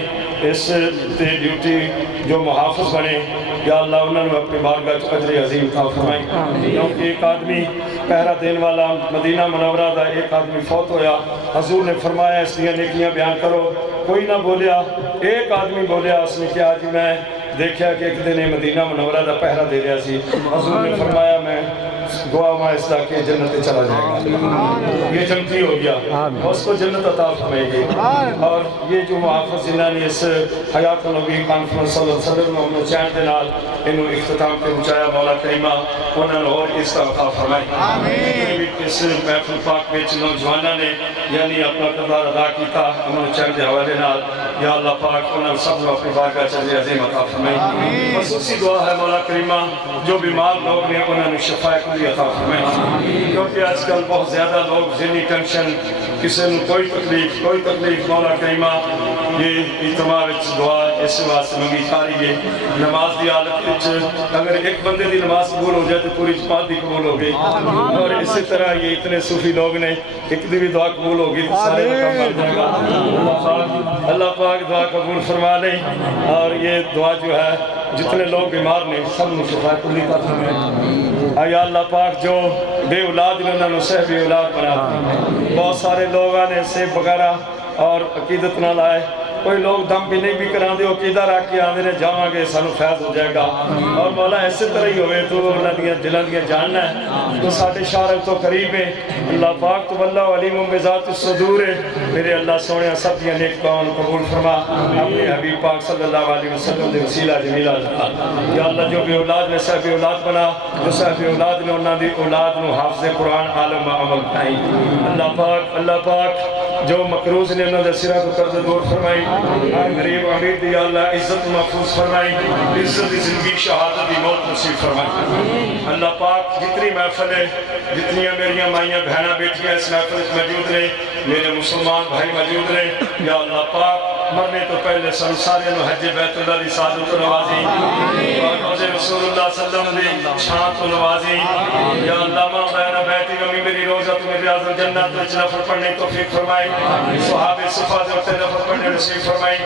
اس ڈیوٹی جو محافظ بنے یا اللہ انہوں نے اپنی بارگاہ چ اجر عظیم عطا فرمائیں کیونکہ ایک آدمی پہرا دین والا مدینہ منورہ دا ایک آدمی فوت ہویا حضور نے فرمایا اس لیے نیکیاں بیان کرو کوئی نہ بولیا ایک آدمی بولیا اس نے کیا جی میں دیکھا کہ ایک دن مدینہ منورہ دا پہرا دے رہا سی حضور نے فرمایا میں دعا ماں اس طرح کہ جنت چلا جائے گا یہ جنتی ہو گیا اس کو جنت عطا فرمائے گی اور یہ جو محافظ جنہاں نے اس حیات النبی کانفرنس صلی اللہ علیہ وسلم میں انہوں چین دے نال انہوں اختتام کے مچایا مولا کریمہ انہوں نے اور اس طرح عطا فرمائے اس محفل پاک میں نوجوانہ نے یعنی اپنا کردار ادا کیتا انہوں چین دے حوالے نال یا اللہ پاک انہوں سب نے اپنی بارگاہ چلے عظیم عطا فرمائے خصوصی دعا ہے مولا کریمہ جو بیمار لوگ نے انہوں نے شفا کلی عطا فرمائے کیونکہ آج کل بہت زیادہ لوگ ذہنی ٹینشن کسی نے کوئی تکلیف مولا کریمہ یہ اجتماع دعا اس واسطے منگی ساری ہے نماز دی حالت اگر ایک بندے دی نماز قبول ہو جائے تو پوری جماعت دی قبول ہو گئی اور اسی طرح یہ اتنے صوفی لوگ نے ایک دی بھی دعا قبول ہوگی تو سارے رقم بن جائے گا اللہ پاک دعا قبول فرما لیں اور یہ دعا جو ہے جتنے لوگ بیمار نے سب نے شفا کلی عطا فرمائے یا اللہ پاک جو بے اولاد نے انہوں نے صحیح بے اولاد بنا بہت سارے لوگوں نے سیب وغیرہ اور عقیدت نہ لائے کوئی لوگ دم بھی نہیں بھی کران دے عقیدہ رکھ کے آندے نے جاواں گے سانو فیض ہو جائے گا اور مولا ایسے طرح ہی ہوئے تو اللہ دیا دلوں دیا جاننا ہے تو ساڈے شارک تو قریب ہے اللہ پاک تو اللہ علیم بذات الصدور ہے میرے اللہ سونے سب دیا نیک دعاؤں قبول فرما اپنے حبیب پاک صلی اللہ علیہ وسلم دے وسیلہ جمیلہ یا اللہ جو بھی اولاد نے صاحب اولاد بنا جو صاحب اولاد نے انہاں دی اولاد نو حافظ قرآن عالم و عمل بنائی اللہ پاک جو مقروض نے انہوں نے سرہ کو قرض دور فرمائی غریب امیر دی اللہ عزت محفوظ فرمائی عزت زندگی شہادت دی موت نصیب فرمائی اللہ پاک جتنی محفل ہے جتنی میریاں مائیاں بہناں بیٹیاں اس محفل موجود رہے میرے مسلمان بھائی موجود رہے یا اللہ پاک مرنے تو پہلے سنسارے نو حج بیت اللہ دی سعادت نوازی اور روز رسول اللہ صلی اللہ علیہ وسلم دی شان تو نوازی یا اللہ ما بین بیتی ومی میری روزہ تو میری ریاض الجنت وچ نفل پڑھنے توفیق فرمائی صحابہ صفا جو نفل پڑھنے نصیب فرمائی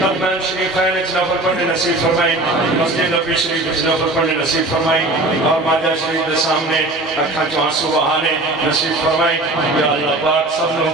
قدمین شریفین وچ نفل پڑھنے نصیب فرمائی مسجد نبی شریف وچ نفل پڑھنے نصیب فرمائی اور ماجہ شریف دے سامنے اکھاں چوں آنسو بہانے نصیب فرمائی یا اللہ پاک سب نو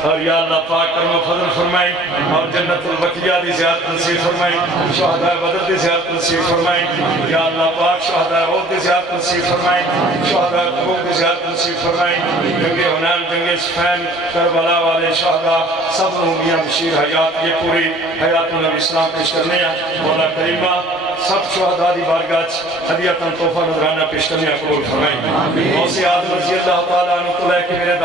اور یا اللہ پاک کرم و فضل فرمائی اور جنت البقیہ دی زیارت نصیب فرمائی شہداء بدر دی زیارت نصیب فرمائی یا اللہ پاک شہداء احد دی زیارت نصیب فرمائی شہداء تبوک دی زیارت نصیب فرمائی جنگ حنین جنگ صفین کربلا والے شہداء سب نے میاں بشیر حیات یہ پوری حیات النبی اسلام پیش کرنے ہیں مولا کریمہ سب شہداء دی بارگاہ ہدیتاً تحفہ نظرانہ پیش کرنے قبول فرمائیں غوث اعظم رضی اللہ تعالیٰ عنہ تو لے کے میرے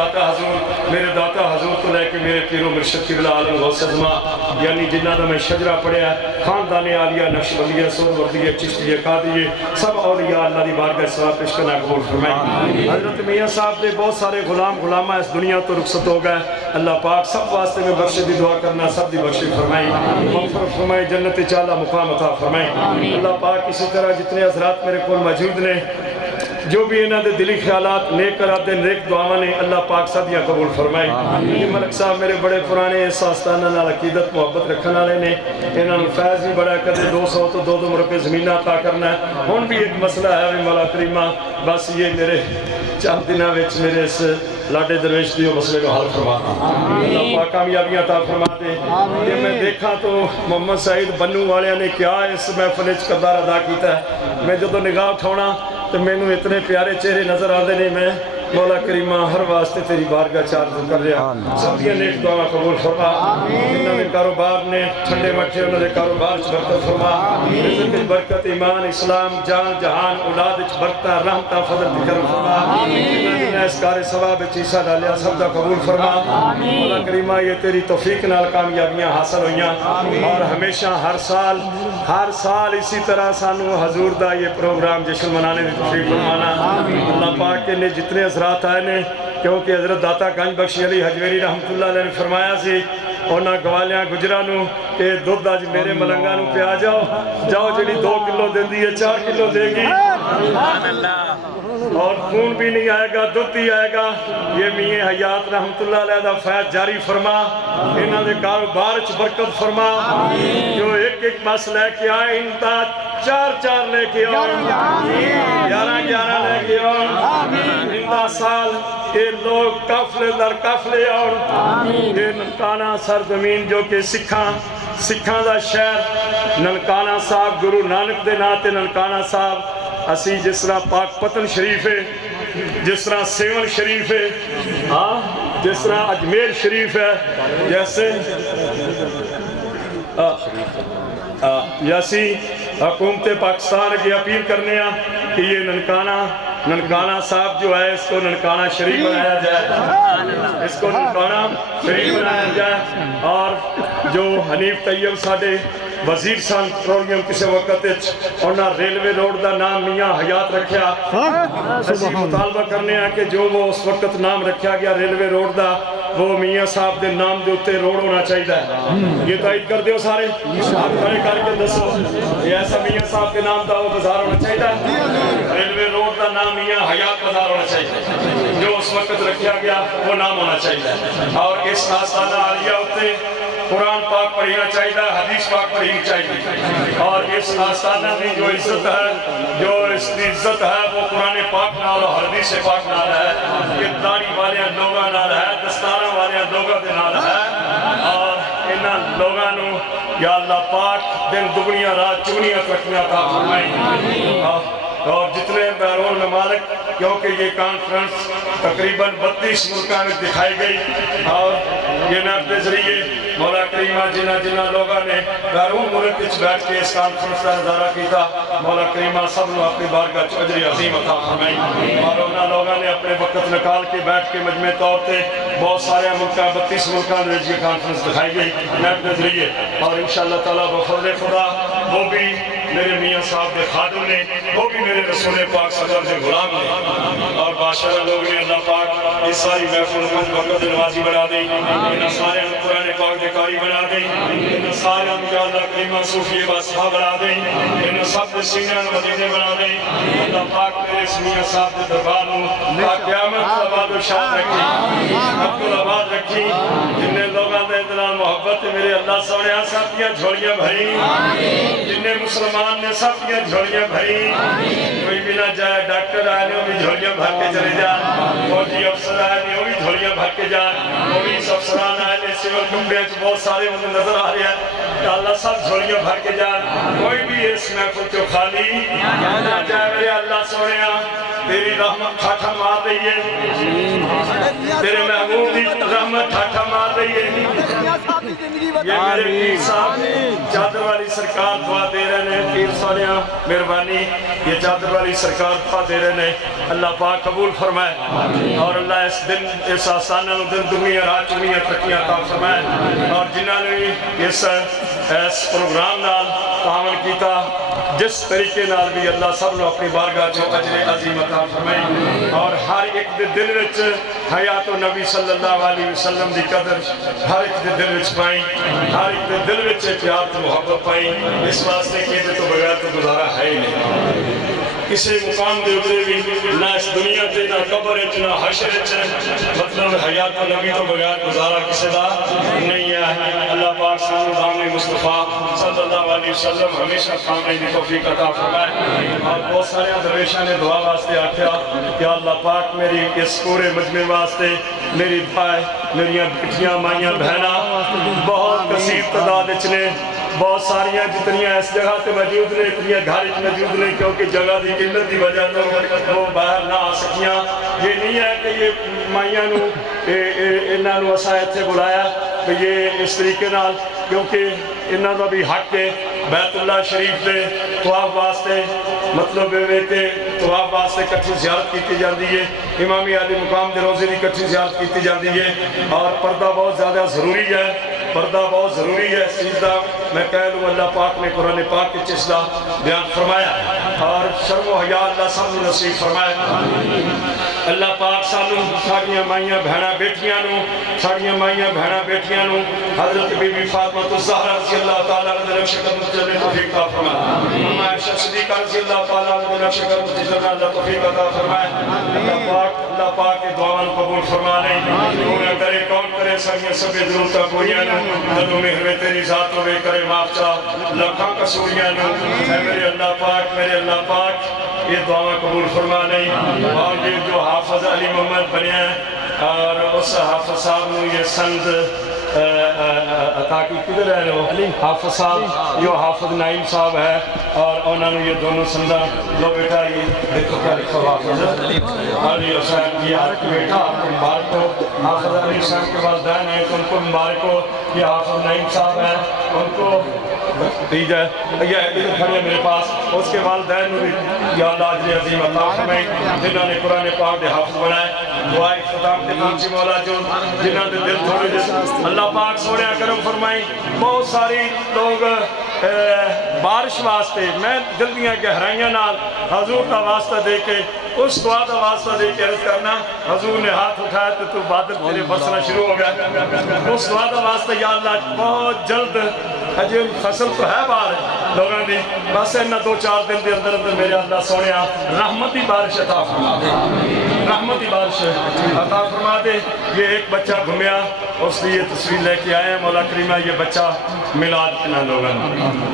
داتا حضور تو لے کے میرے پیر و مرشد قبلہ عالم غوث اعظم یعنی جنہ دا میں شجرہ پڑھیا ہے خاندان عالیہ نقشبندیہ سہروردیہ چشتیہ قادریہ سب اولیاء اللہ دی بارگاہ ثواب پیش کرنا قبول فرمائیں حضرت میاں صاحب دے بہت سارے غلامہ اس دنیا تو رخصت ہو گئے اللہ پاک سب واسطے میں بخشش دی دعا کرنا سب دی بخشش فرمائیں مغفرت فرمائیں جنت چالا مقام عطا فرمائیں اللہ پاک اسی طرح جتنے حضرات میرے کو موجود نے جو بھی انہاں دے دلی خیالات نیک ارادے نیک دعاواں نے اللہ پاک سبیاں قبول فرمائے یہ ملک صاحب میرے بڑے پرانے احساستانہ نال عقیدت محبت رکھن والے نے انہاں نوں فیض بھی بڑا کدے 200 تو 2 مربع زمین عطا کرنا ہے ہن بھی ایک مسئلہ ہے مولا کریمہ بس یہ میرے چند دنوں وچ میرے اس لاڈے درویش دیو مسئلے کو حل فرما اللہ پاک کامیابیاں عطا فرما دے یہ میں دیکھا تو محمد سعید بنو والے نے کیا اس محفل وچ کردار ادا کیتا ہے میں جدوں نگاہ اٹھاونا تو میں نوں اتنے پیارے چہرے نظر آتے ہیں میں مولا کریمہ ہر واسطے تیری بارگاہ چارج کر رہا سب دیا نیک دعا قبول فرما جنہوں نے کاروبار نے ٹھنڈے مٹھے انہوں نے کاروبار برکت فرما رزق برکت ایمان اسلام جان جہان اولاد برکت رحمتہ فضل کرم فرما جنہوں نے اس کار ثواب چیسا ڈالیا سب دا قبول فرما مولا کریمہ یہ تیری توفیق نال کامیابیاں حاصل ہوئیاں اور ہمیشہ ہر سال اسی طرح سانو حضور دا یہ پروگرام جشن منانے دی توفیق فرمانا اللہ پاک کے نے جتنے حضرات آئے نے کیونکہ حضرت داتا گنج بخش علی حجویری رحمت اللہ علیہ نے فرمایا سی اونا گوالیاں گجرانو کہ دودھ آج میرے ملنگانو پہ آ جاؤ جڑی 2 کلو دے دی 4 کلو دے گی اور خون بھی نہیں آئے گا دودھ ہی آئے گا یہ میاں حیات رحمت اللہ علیہ دا فیض جاری فرما انہاں دے کاروبار چ برکت فرما جو ایک بس لے کے آئے ان تا 4 لے کے آؤں 11 لے کے آؤں ان سال یہ لوگ کافلے در کافلے آؤں یہ ننکانہ سرزمین جو کہ سکھاں دا شہر ننکانہ صاحب گرو نانک دے ناتے ننکانہ صاحب اسی جس طرح پاک پتن شریف ہے جس طرح سیون شریف ہے جس طرح اجمیر شریف ہے جیسے یسی حکومت پاکستان کی اپیل کرنے ہیں کہ یہ ننکانہ صاحب جو ہے اس کو ننکانہ شریف بنایا جائے اس کو ننکانہ شریف بنایا جائے اور جو حنیف طیب ساڑھے وزیر سان پٹرولیم کسی وقت انہاں ریلوے روڈ دا نام میاں حیات رکھیا اسی مطالبہ کرنے ہیں کہ جو وہ اس وقت نام رکھیا گیا ریلوے روڈ دا وہ میاں صاحب دے نام دے اتے روڈ ہونا چاہیے یہ تائید کر دیو سارے آپ کھڑے کر کے دسو یہ ایسا میاں صاحب کے نام دا وہ بازار ہونا چاہیے ریلوے روڈ دا نام میاں حیات بازار ہونا چاہیے جو اس وقت رکھیا گیا وہ نام ہونا چاہیے اور اس آستانہ عالیہ اتے قرآن پاک پڑھنا چاہیے حدیث پاک پڑھنی چاہیے اور اس آستانہ کی جو عزت ہے جو اس کی عزت ہے وہ قرآن پاک نال اور حدیث پاک نال ہے یہ داڑھی والے لوگاں نال ہے دستاراں والے لوگاں دے نال ہے اور انہاں لوگاں نو یا اللہ پاک دن دگنیاں رات چگنیاں ترقیاں عطا فرمائیں اور جتنے بیرون ممالک کیونکہ یہ کانفرنس تقریباً 32 ملکوں میں دکھائی گئی اور یہ نیب کے ذریعے مولا کریمہ جنہ لوگوں نے بیرون ملک کچھ بیٹھ کے اس کانفرنس کا نظارہ کیتا مولا کریمہ سب نے اپنی بارگاہ اجر عظیم عطا فرمائی اور انہاں لوگوں نے اپنے وقت نکال کے بیٹھ کے مجمع طور پہ بہت سارے ملکوں 32 ملکوں میں یہ کانفرنس دکھائی گئی نیب کے ذریعے اور انشاءاللہ تعالیٰ بفضل خدا وہ بھی میرے میاں صاحب کے خادم نے وہ بھی میرے رسول پاک صدر کے غلام نے اور بادشاہ لوگ نے اللہ پاک اس ساری محفل کو وقت نوازی بنا دیں انہاں سارے قرآن پاک کے قاری بنا دیں انہاں سارے اللہ کریمہ صوفی باسفہ بنا دیں انہاں سب سینہ مدینے بنا دیں اللہ پاک میرے اس میاں صاحب کے دربار میں قیامت آباد و شاد رکھی عبدالآباد رکھی جنہیں لوگوں نے اتنا محبت میرے اللہ سونے سب کیا جھولیاں بھری جنہیں مسلمان نے سب کیا جھولیاں بھری کوئی بھی نہ جائے ڈاکٹر آئے نے وہ بھی جھولیاں بھر کے چلے جائیں فوجی افسر آئے نے وہ بھی جھولیاں بھر کے جائیں پولیس افسران آئے نے سیول کمپنیاں بہت سارے مجھے نظر آ رہے ہیں کہ اللہ سب جھولیاں بھر کے جائیں کوئی بھی اس محفل کو خالی نہ جائے میرے اللہ سونے تیری رحمت ٹھاٹھا مار رہی ہے تیرے محبوب دی رحمت ٹھاٹھا مار رہی ہے یہ میرے پیر صاحب چادر والی سرکار دعا دے رہے ہیں پیر سونیاں مہربانی یہ چادر والی سرکار دعا دے رہے ہیں اللہ پاک قبول فرمائے اور اللہ اس دن اس آسانہ دن دنیا رات چنیا ترقیاں عطا فرمائے اور جنہوں نے اس پروگرام نال تعاون کیتا جس طریقے نال بھی اللہ سب نے اپنی بارگاہ جو اجر عظیم عطا فرمائی اور ہر ایک دے دل وچ حیات و نبی صلی اللہ علیہ وسلم دی قدر ہر ایک دے دل وچ پائی ہر ایک دے دل وچ پیار تو محبت پائی اس واسطے کہ تو بغیر تو گزارا ہے ہی نہیں کسی مقام دے اترے بھی نہ اس دنیا تے نہ قبر وچ نہ حشر وچ مطلب حیات و نبی تو بغیر گزارا کسی دا نہیں ہے اللہ پاک سانو دامن مصطفیٰ صلی اللہ علیہ وسلم ہمیشہ کامنے دی توفیق عطا فرمائے اور بہت سارے درویشاں نے دعا واسطے آکھیا کہ اللہ پاک میری اس پورے مجمع واسطے میری بھائی میری بیٹیاں مائیاں بہناں بہت کثیر تعداد وچ نے بہت ساریاں جتنیاں اس جگہ تے موجود نے اتنیاں گھر موجود نے کیونکہ جگہ دی قلت کی وجہ تو وہ باہر نہ آ سکیاں. یہ نہیں ہے کہ یہ مائیاں نو انہاں نو اساں ایتھے بلایا کہ یہ اس طریقے نال کیونکہ انہاں دا بھی حق ہے بیت اللہ شریف دے طواف واسطے مطلب ہے کہ طواف واسطے کٹھی زیارت کیتی جاندی ہے امام عالی مقام دے روزے دی کٹھی زیارت کیتی جاندی ہے اور پردہ بہت زیادہ ضروری ہے پردہ بہت ضروری ہے اس چیز دا میں کہہ لوں اللہ پاک نے قرآن پاک کے چیز دا بیان فرمایا اور شرم و حیا اللہ سب نصیب فرمایا. اللہ پاک سانو ساڑیاں مائیاں بہنا بیٹیاں نو ساڑیاں مائیاں بہنا بیٹیاں نو حضرت بی بی فاطمہ الزہرا رضی اللہ تعالیٰ عنہ نقش قدم چلنے توفیق عطا فرمایا. امام عائشہ صدیقہ رضی اللہ تعالیٰ عنہ نقش قدم چلنے اللہ توفیق عطا فرمایا. اللہ پاک کے دعاوں قبول فرما لیں. کیوں کرے کون کرے ساڑیاں سب ضرورتاں پوریاں نو جدوں میں ہوئے تیری ذات ہوئے کرے معاف چاہ لکھاں قصوریاں نو اے میرے اللہ پاک یہ دعایں قبول فرما لیں. اور یہ جو حافظ علی محمد بنے ہیں اور اس حافظ صاحب نے یہ سند عطا کی کدھر ہے وہ حافظ صاحب یہ حافظ نائم صاحب ہے اور انہوں نے یہ دونوں سندہ لو بیٹا یہ دیکھو کیا لکھو حافظ علی حسین کی آپ کی بیٹا آپ کو مبارک ہو. حافظ علی حسین کے والدین ہیں تو ان کو مبارک ہو. یہ حافظ نائم صاحب ہیں ان کو دی جائے یہ کھڑے میرے پاس اس کے والدین نے یا اللہ اجر عظیم عطا فرمائے جنہوں نے قرآن پاک دے حافظ بنائے. دعائے اختتام کے نام سے مولا جو جنہوں نے دل تھوڑے جیسے اللہ پاک سوڑے کرم فرمائیں. بہت ساری لوگ بارش واسطے میں دل دیاں گہرائیاں نال حضور کا واسطہ دے کے اس دعا کا واسطہ دے کے عرض کرنا حضور نے ہاتھ اٹھایا تو بادل تیرے برسنا شروع ہو گیا. اس دعا کا واسطہ یا اللہ بہت جلد اجے فصل تو ہے باہر لوگوں دی بس انہاں 2-4 دن دے اندر اندر میرے اللہ سونیا رحمتی بارش عطا فرما دے رحمتی بارش عطا فرما دے. یہ ایک بچہ گھومیا اس لیے تصویر لے کے آئے ہیں مولا کریمہ یہ بچہ میلاد کنا لوگوں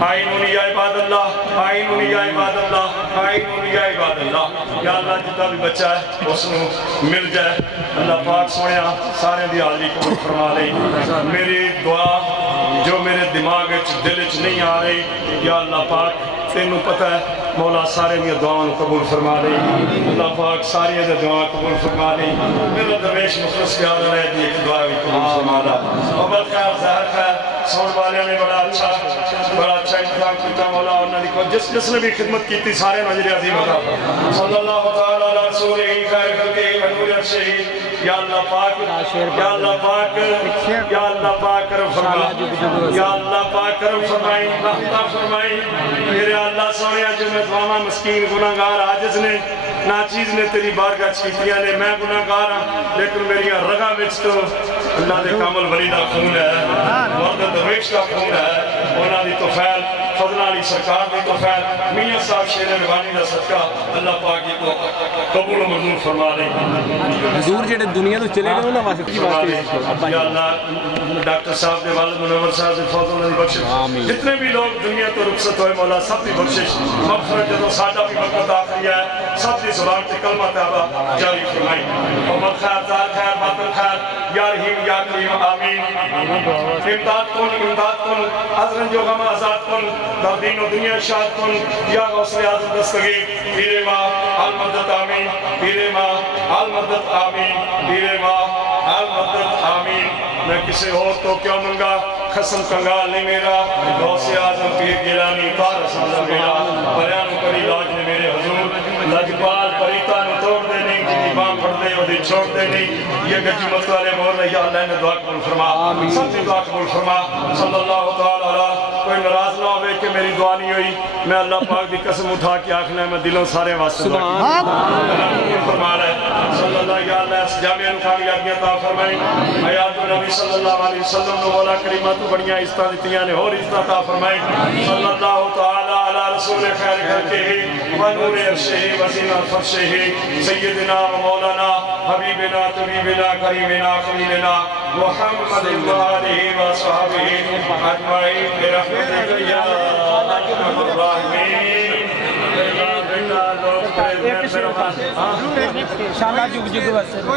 آئینونی یا عباد اللہ آئینونی یا عباد اللہ آئینونی یا عباد اللہ. یا اللہ جتا بھی بچہ ہے اس نے مل جائے اللہ پاک سونیا سارے دی حاضری قبول فرما لے. میری دعا جو میرے دماغ دل چ نہیں آ رہی یا اللہ پاک تینوں پتہ ہے مولا سارے دیا دعاؤں قبول فرما لے. اللہ پاک ساری دعا قبول فرما لے. میرا درویش مخلص یاد رہے دی ایک دعا بھی قبول فرما لے. محمد خیر ظاہر خیر سون والے نے بڑا اچھا انتظام کیتا مولا انہوں نے جس نے بھی خدمت کی تھی سارے نظر عظیم عطا صلی اللہ تعالی علیہ رسول خیر کر کے منور شہید. یا اللہ پاک یا اللہ پاک یا اللہ پاک کرم فرما یا اللہ پاک کرم فرمائی رحمت فرمائی. میرے اللہ سونیا جو میں دعاواں مسکین گناہگار عاجز نے ناچیز نے تیری بارگاہ کیتیاں نے میں گناہگار ہاں لیکن میری رگاں وچ تو اللہ دے کامل ولی دا خون ہے مرد درویش دا خون ہے. انہاں دی توفیل فضل علی سرکار دی توفیل میاں صاحب شیر روانی دا صدقہ اللہ پاک کی کو قبول و منظور فرما لے. حضور جڑے دنیا تو چلے گئے انہاں واسطے یا اللہ ڈاکٹر صاحب دے والد منور صاحب دے فوت اللہ دی بخشش جتنے بھی لوگ دنیا تو رخصت ہوئے مولا سب دی بخشش مغفرت جدوں ساڈا بھی وقت آخری ہے سب دی زبان تے کلمہ طیبہ جاری فرمائی. محمد خیر ذات خیر باطن خیر یا رحیم یا کریم آمین. امداد کن حضرن جو غم آزاد کن در دین و دنیا شاد کن یا غوث اعظم دستگیر پیر ماہ المدد آمین پیر ماہ المدد آمین پیر ماہ المدد آمین. میں کسی اور تو کیوں منگا خسم کنگال نہیں میرا غوث اعظم پیر گیلانی پار رسالہ میرا بیان کری لاج نے میرے حضور لجپال پریتا نو توڑ دے نہیں جنی بام پڑھ دے اور دی چھوڑ دے نہیں یہ گجی مت والے مور رہی اللہ نے دعا قبول فرما سب سے دعا قبول فرما. صلی اللہ تعالیٰ علیہ کوئی ناراض نہ ہوئے کہ میری دعا نہیں ہوئی میں اللہ پاک دی قسم اٹھا کے آکھنا ہے میں دلوں سارے واسطے دعا قبول فرما رہے. صلی اللہ یا اللہ اس جامعہ کامیابیاں عطا فرمائیں. حیات نبی صلی اللہ علیہ وسلم نے مولا کریمہ تو بڑیاں عزتاں دتیاں نے اور عزت عطا فرمائیں. صلی اللہ تعالیٰ علی رسول خیر خلقہ و نور عرشہ و زینت فرشہ سیدنا و مولانا حبیبنا طبیبنا کریمنا خلیلنا محمد و آلہ و صحابہ اجمعین برحمتک یا ارحم الراحمین. شالا جگ جگ